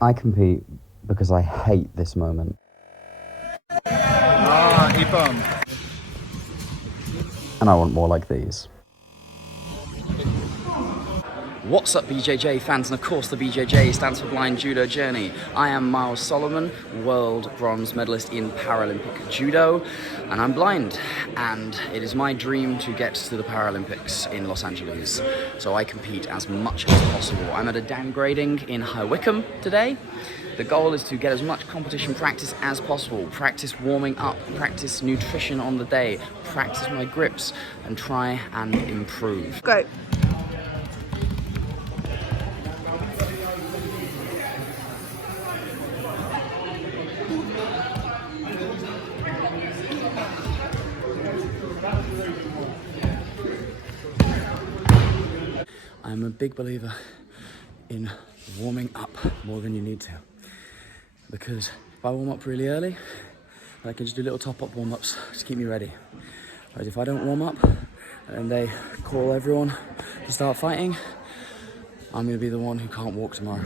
I compete because I hate this moment. And I want more like these. What's up, BJJ fans? And of course, the BJJ stands for Blind Judo Journey. I am Miles Solomon, world bronze medalist in Paralympic Judo, and I'm blind. And it is my dream to get to the Paralympics in Los Angeles, so I compete as much as possible. I'm at a downgrading in High Wycombe today. The goal is to get as much competition practice as possible, practice warming up, practice nutrition on the day, practice my grips, and try and improve. Go. I'm a big believer in warming up more than you need to, because if I warm up really early, I can just do little top-up warm-ups to keep me ready. Whereas if I don't warm up and they call everyone to start fighting, I'm going to be the one who can't walk tomorrow.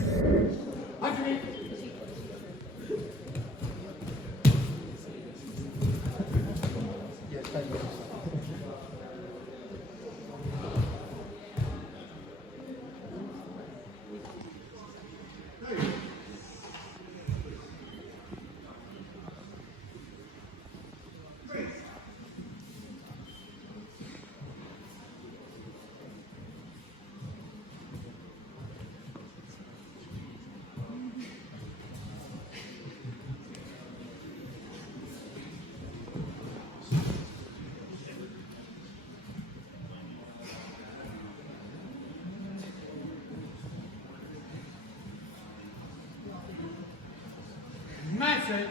Massive.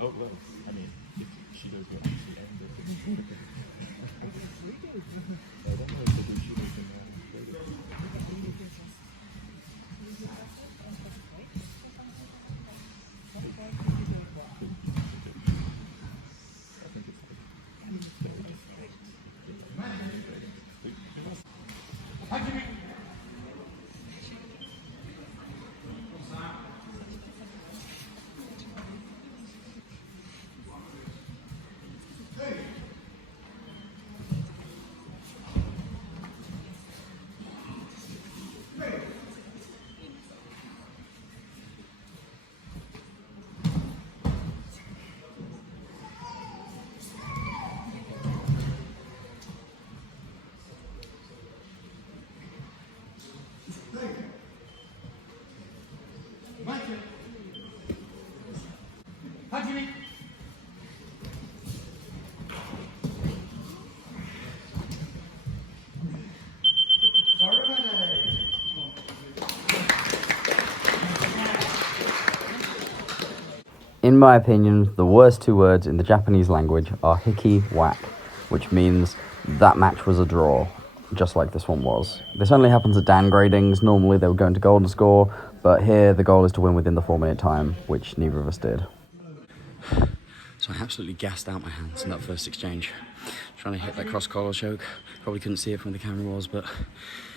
Oh, well, I mean, if she does go actually end it. I don't know if they do Judo thing In my opinion, the worst two words in the Japanese language are hickey whack, which means that match was a draw, just like this one was. This only happens at downgradings. Normally they would go into golden score, but here the goal is to win within the 4-minute time, which neither of us did. So I absolutely gassed out my hands in that first exchange, trying to hit that cross collar choke. Probably couldn't see it from where the camera was, but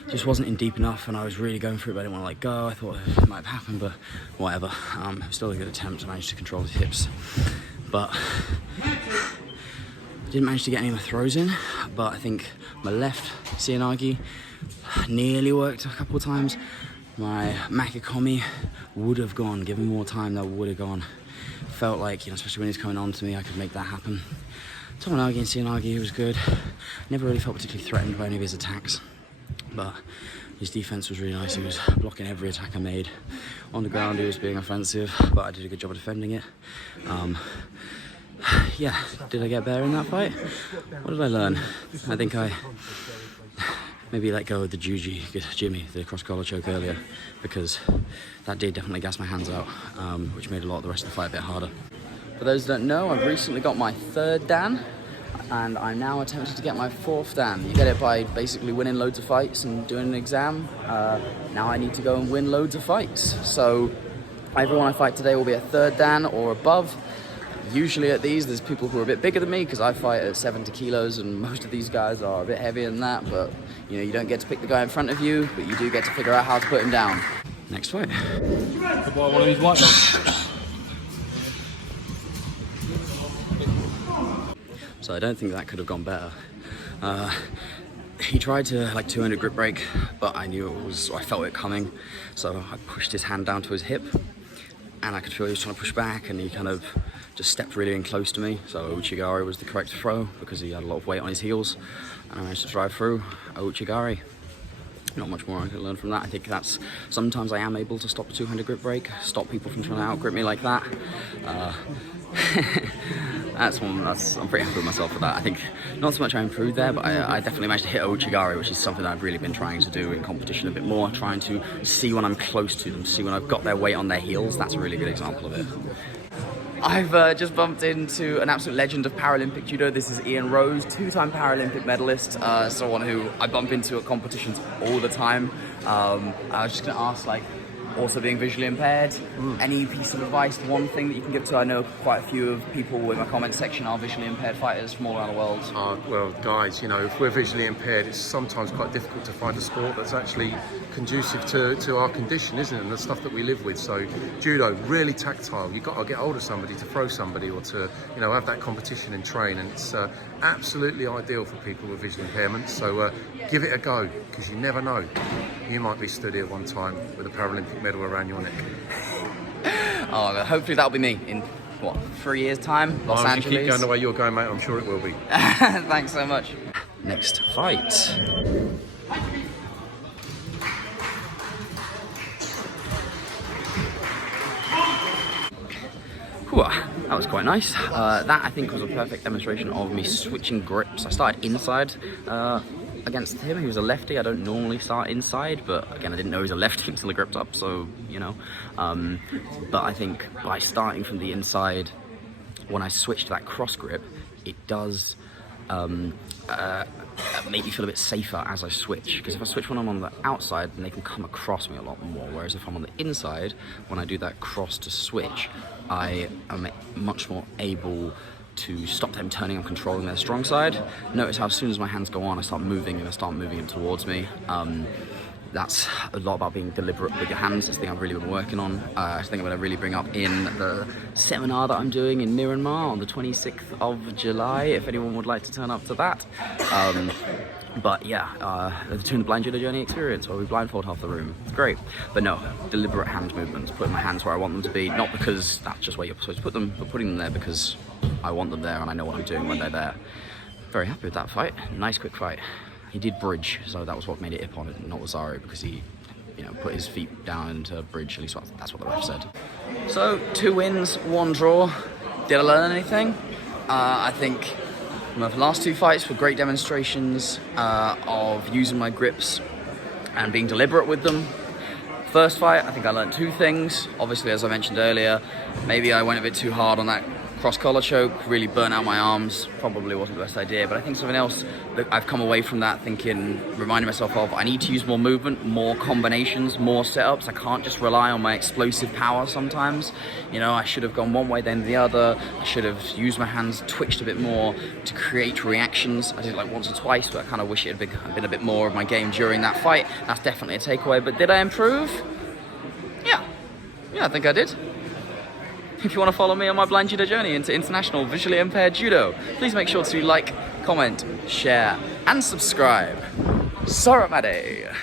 just wasn't in deep enough, and I was really going for it, but I didn't want to let go. I thought it might have happened, but whatever. It was still a good attempt. I managed to control his hips, but I didn't manage to get any of my throws in. But I think my left Seoinage nearly worked a couple of times. My Makikomi would have gone, given more time, that would have gone. Felt like, you know, especially when he's coming on to me, I could make that happen. Tomoinage and Seoinage was good. Never really felt particularly threatened by any of his attacks, but his defense was really nice. He was blocking every attack I made. On the ground, he was being offensive, but I did a good job of defending it. Yeah, did I get better in that fight? What did I learn? I think I maybe let go of the Jimmy, the cross collar choke earlier, because that did definitely gas my hands out, which made a lot of the rest of the fight a bit harder. For those who don't know, I've recently got my 3rd Dan, and I'm now attempting to get my 4th Dan. You get it by basically winning loads of fights and doing an exam. Now I need to go and win loads of fights. So everyone I fight today will be a 3rd Dan or above. Usually at these, there's people who are a bit bigger than me, because I fight at 70 kilos and most of these guys are a bit heavier than that, but you know, you don't get to pick the guy in front of you, but you do get to figure out how to put him down. Next fight. Could buy one of these white belts. So I don't think that could have gone better. He tried to like 200 grip break, but I knew it was, I felt it coming. So I pushed his hand down to his hip, and I could feel he was trying to push back, and he kind of just stepped really in close to me. So Ouchigari was the correct throw, because he had a lot of weight on his heels, and I managed to drive through Ouchigari. Not much more I could learn from that. I think that's, sometimes I am able to stop a 200 grip break, stop people from trying to out-grip me like that. I'm pretty happy with myself for that. I think not so much I improved there, but I definitely managed to hit Ouchigari, which is something that I've really been trying to do in competition a bit more, trying to see when I'm close to them, see when I've got their weight on their heels. That's a really good example of it. I've just bumped into an absolute legend of Paralympic Judo. This is Ian Rose, 2-time Paralympic medalist, someone who I bump into at competitions all the time. I was just going to ask, like, also being visually impaired, any piece of advice, one thing that you can give to, I know quite a few of people in my comment section are visually impaired fighters from all around the world. Well, guys, you know, if we're visually impaired, it's sometimes quite difficult to find a sport that's actually conducive to our condition, isn't it? And the stuff that we live with. So judo, really tactile. You've got to get hold of somebody to throw somebody, or to, you know, have that competition and train. And it's absolutely ideal for people with visual impairments. So give it a go, because you never know. You might be stood here one time with a Paralympic medal around your neck. Oh, hopefully that'll be me in, what, 3 years' time? Los Angeles? If you keep going the way you're going, mate, I'm sure it will be. Thanks so much. Next fight. Whew, that was quite nice. That, I think, was a perfect demonstration of me switching grips. I started inside against him. He was a lefty. I don't normally start inside, but again, I didn't know he was a lefty until I gripped up, so, you know. But I think by starting from the inside, when I switch to that cross grip, it does make me feel a bit safer as I switch, because if I switch when I'm on the outside, then they can come across me a lot more, whereas if I'm on the inside, when I do that cross to switch, I am much more able to stop them turning and controlling their strong side. Notice how as soon as my hands go on, I start moving, and I start moving them towards me. That's a lot about being deliberate with your hands. That's the thing I've really been working on. I think I'm going to really bring up in the seminar that I'm doing in Myanmar on the 26th of July, if anyone would like to turn up to that. But yeah, doing the blind judo journey experience where we blindfold half the room. It's great. But no, deliberate hand movements, putting my hands where I want them to be, not because that's just where you're supposed to put them, but putting them there because I want them there and I know what I'm doing when they're there. Very happy with that fight. Nice quick fight. He did bridge, so that was what made it Ippon and not Wazaru, because he, you know, put his feet down into bridge. At least that's what the ref said. So 2 wins, 1 draw. Did I learn anything? I think my last 2 fights were great demonstrations of using my grips and being deliberate with them. First fight, I think I learned 2 things. Obviously, as I mentioned earlier, maybe I went a bit too hard on that cross collar choke, really burnt out my arms. Probably wasn't the best idea, but I think something else that I've come away from that thinking, reminding myself of, I need to use more movement, more combinations, more setups. I can't just rely on my explosive power sometimes. You know, I should have gone one way then the other. I should have used my hands, twitched a bit more to create reactions. I did it like once or twice, but I kind of wish it had been a bit more of my game during that fight. That's definitely a takeaway, but did I improve? Yeah, I think I did. If you want to follow me on my blind judo journey into international visually impaired judo, please make sure to like, comment, share, and subscribe. Soramade!